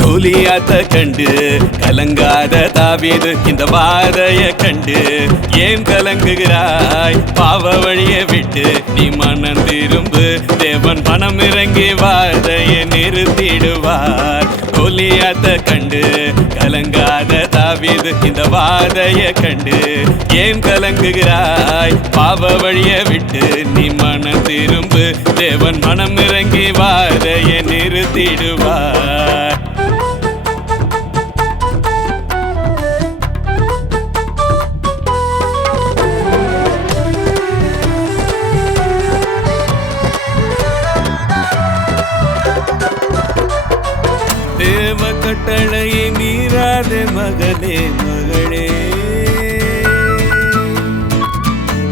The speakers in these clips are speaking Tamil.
கோலியாத்த கண்டு கலங்காத தாவீது இந்த வாதைய கண்டு ஏன் கலங்குகிறாய்? பாவ வழிய விட்டு நீ மனம் திரும்பு தேவன் பணம் இறங்கி வாதைய நிறுத்திடுவார். கோலியாத்த கண்டு கலங்காத இந்த வாதைய கண்டு ஏன் கலங்குகிறாய்? பாவ வழிய விட்டு நீ மன திரும்பு. தேவன் மனம் இறங்கி வாதைய நிறுத்திடுவார்.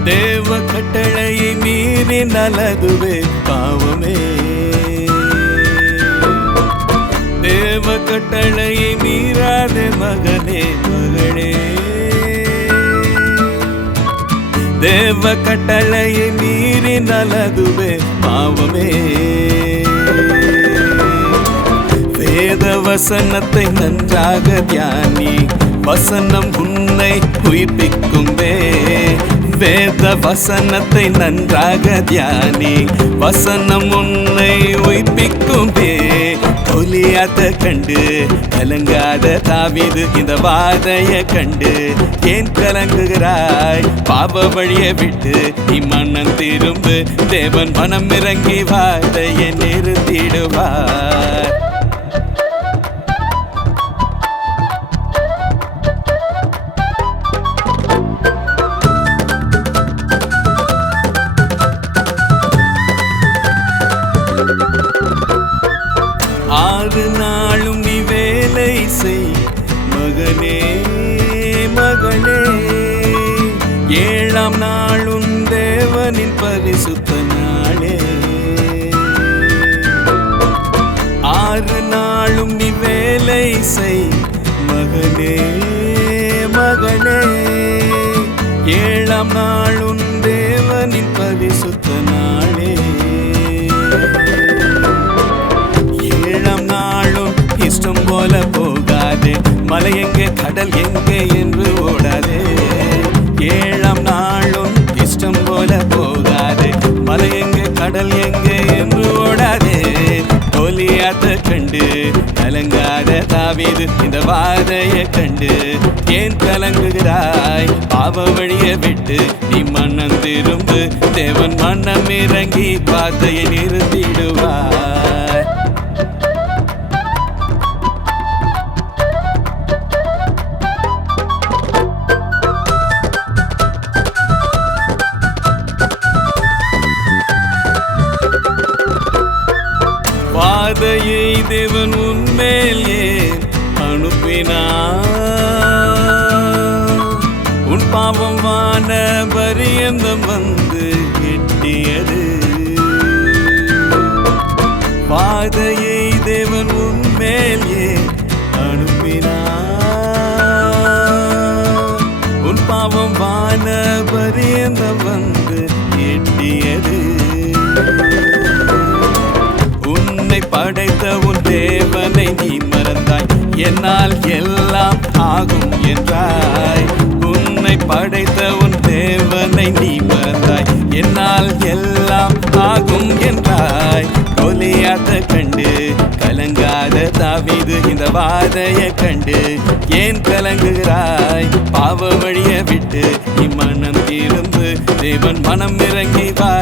தேவ கட்டளையை மீறி நலதுவே பாவமே. தேவ கட்டளையை மீறாதே மகனே மகளே. தேவ கட்டளையை மீறி நலதுவே பாவமே. வேத வசனத்தை நன்றாக தியானி வசனம் உன்னை உயிர்ப்பிக்கும்பே வேத வசனத்தை நன்றாக தியானி. வசனம் உன்னை உயிர்ப்பிக்கும்பே தொலியாத கண்டு கலங்காத தாவிது இந்த வாதைய கண்டு. ஏன் கலங்குகிறாய்? பாவ வழிய விட்டு நீ திரும்பு. தேவன் மனம் இறங்கி வாதையை நிறுத்திடுவாய் ஆறு நாளும் நீ வேலை செய். மகனே மகளே. ஏழாம் நாளும் தேவனின் பரிசுத்த நாளே. ஆறு நாளும் நீ வேலை செய். மகனே மகளே. ஏழாம் நாளும் தேவ காதல் எங்கே என்று ஓடாதே ஏழாம் நாளும் இஷ்டம் போல போகாதே. மலை எங்கே கடல் எங்கே என்று ஓடாதே. தோலியாத்த கண்டு கலங்காத தாவீது இந்த வாதையை கண்டு. ஏன் கலங்குகிறாய்? பாவ வழியை விட்டு நீ மன்னம் திரும்பு. தேவன் மன்னம் இறங்கி வார்த்தையை நிறுத்திடுவாய் அனுப்பினா. உன் பாவம் வான பரியந்தம் வந்து எட்டியது. பாதையே என்னால் எல்லாம் ஆகும் என்றாய். உன்னை படைத்த உன் தேவனை நீ மறந்தாய். என்னால் எல்லாம் ஆகும் என்றாய். கொலியாத்த கண்டு கலங்காத தாவிது இந்த வாதையை கண்டு ஏன் கலங்குகிறாய்? பாவ வழிய விட்டு இம்மனம் இருந்து தேவன் மனம் இறங்கி வாதையை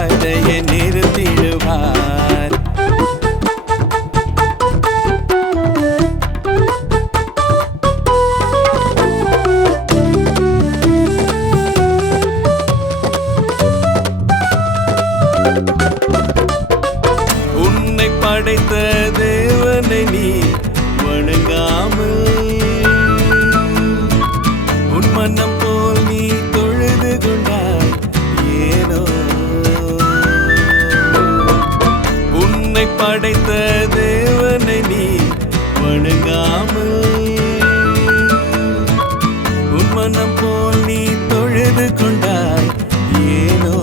மன்னம் போல் நீ தொழுது கொண்டாய் ஏனோ. உன்னை படைத்த தேவனை நீ வணங்காமல். உன் மன்னம் போல் நீ தொழுது கொண்டாய் ஏனோ.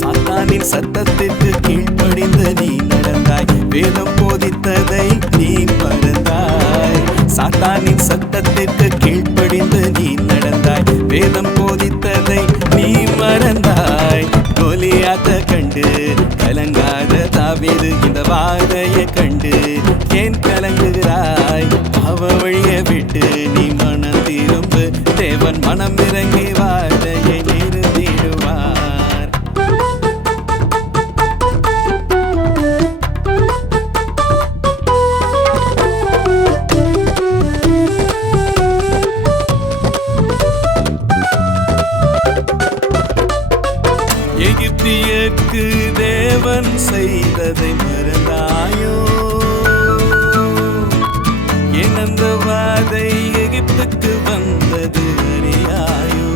சாத்தானின் சத்தத்திற்கு கீழ்ப்படிந்து நீ நடந்தாய் வேதம் போதித்ததை நீ சாத்தானின் சத்தத்திற்கு கீழ்ப்படிந்து நீ நடந்தாய். வேதம் போதித்ததை நீ மறந்தாய். கோலியாத்த கண்டு கலங்காத தாவீது இந்த வாதையை கண்டு ஏன் கலங்குகிறாய்? அவ வழிய விட்டு நீ மனம் திரும்பு தேவன் மனம் இறங்கி எகிப்தியக்கு தேவன் செய்ததை மறந்தாயோ? எனந்த வாதை எகிப்துக்கு வந்தது அறியாயோ?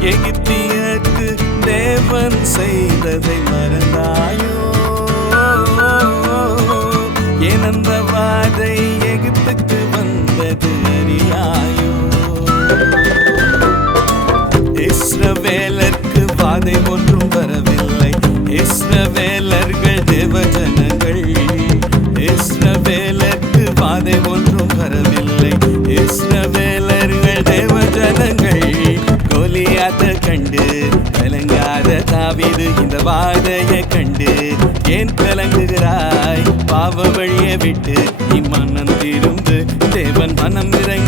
எகிப்தியக்கு தேவன் செய்ததை மறந்தாயோ? எனந்த இஸ்ரவேலருக்கு வாதை ஒன்றும் வரவில்லை. இஸ்ரவேலர்கள் தேவஜனங்கள். இஸ்ரவேலருக்கு வாதை ஒன்றும் வரவில்லை. இஸ்ரவேலர்கள் தேவஜனங்கள். கோலியாத்த கண்டு கலங்காத தாவிது இந்த வாதையை கண்டு ஏன் கலங்குகிறாய் பாவ வழியை விட்டு நீ திரும்பு தேவன் மனம் இறங்கி